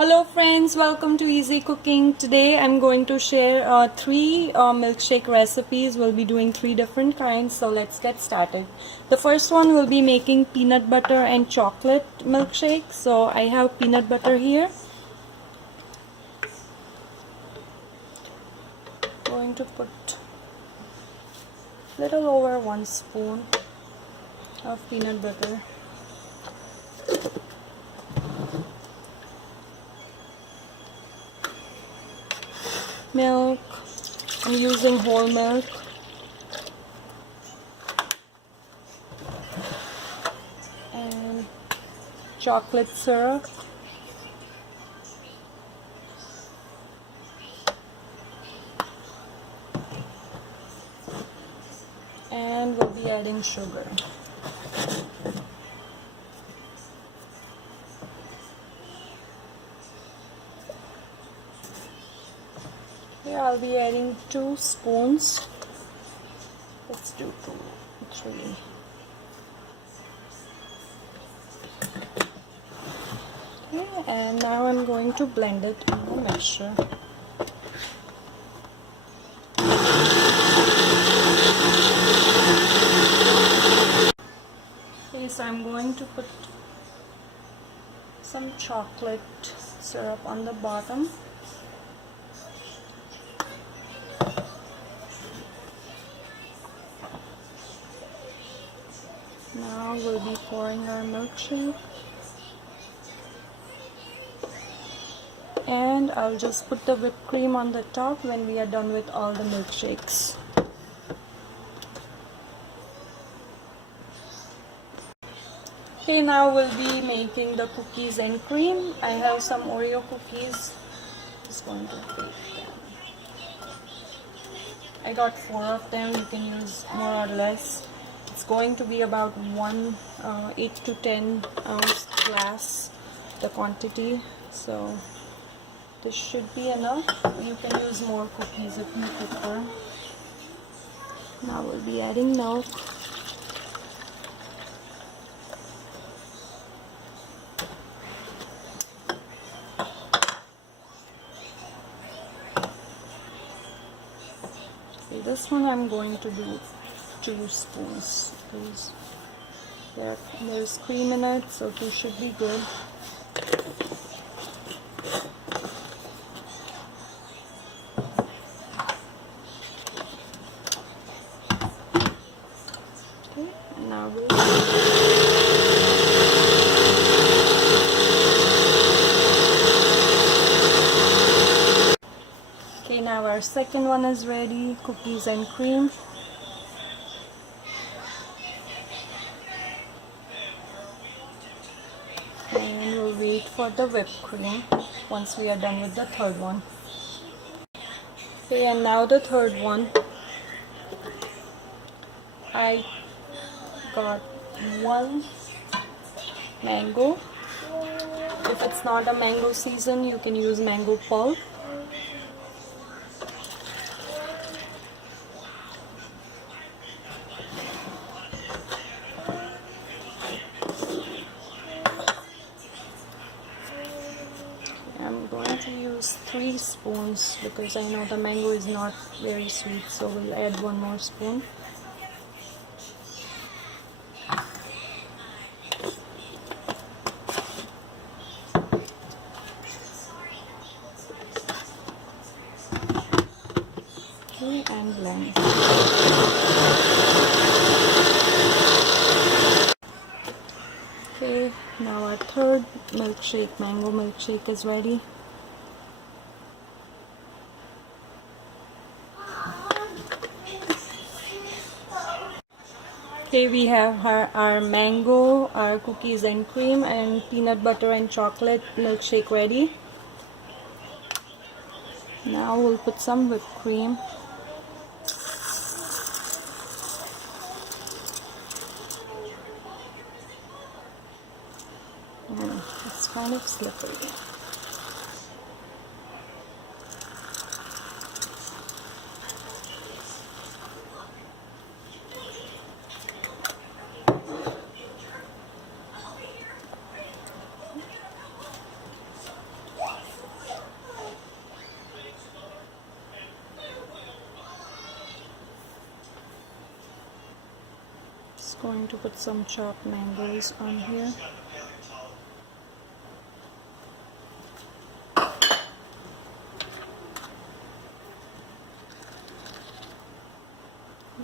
Hello friends, welcome to Easy Cooking. Today I'm going to share three milkshake recipes. We'll be doing three different kinds, so let's get started. The first one will be making peanut butter and chocolate milkshake. So I have peanut butter here. Going to put little over 1 spoon of peanut butter. Milk, I'm using whole milk. And chocolate syrup. And we'll be adding sugar. Here I'll be adding 2 spoons. Let's do 2, 3. Okay, and now I'm going to blend it in a mixture. Okay, so I'm going to put some chocolate syrup on the bottom. Now we'll be pouring our milkshake, and I'll just put the whipped cream on the top when we are done with all the milkshakes. Okay, now we'll be making the cookies and cream. I have some Oreo cookies. Just going to bake them. I got 4 of them. You can use more or less. It's going to be about 8 to 10 ounce glass, the quantity. So this should be enough. You can use more cookies if you prefer. Now we'll be adding milk. Okay, this one I'm going to do 2 spoons, please. There's cream in it, so 2 should be good. Okay, and now okay, now our second one is ready, cookies and cream. And we'll wait for the whipped cream once we are done with the third one. Okay, and now the third one. I got 1 mango. If it's not a mango season, you can use mango pulp. I'm going to use 3 spoons because I know the mango is not very sweet, so we'll add 1 more spoon. Okay, and blend. Okay, now our third milkshake, mango milkshake, is ready. Okay, we have our mango, our cookies and cream, and peanut butter and chocolate milkshake ready. Now we'll put some whipped cream. It's kind of slippery. Going to put some chopped mangoes on here.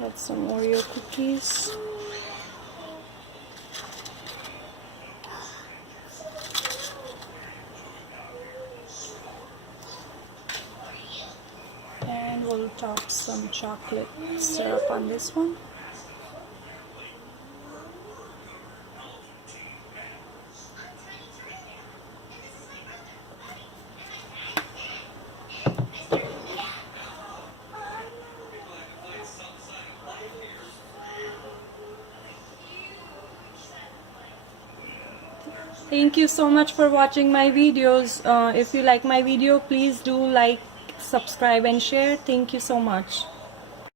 Got some Oreo cookies. And we'll top some chocolate syrup on this one. Thank you so much for watching my videos. If you like my video, please do like, subscribe and share. Thank you so much.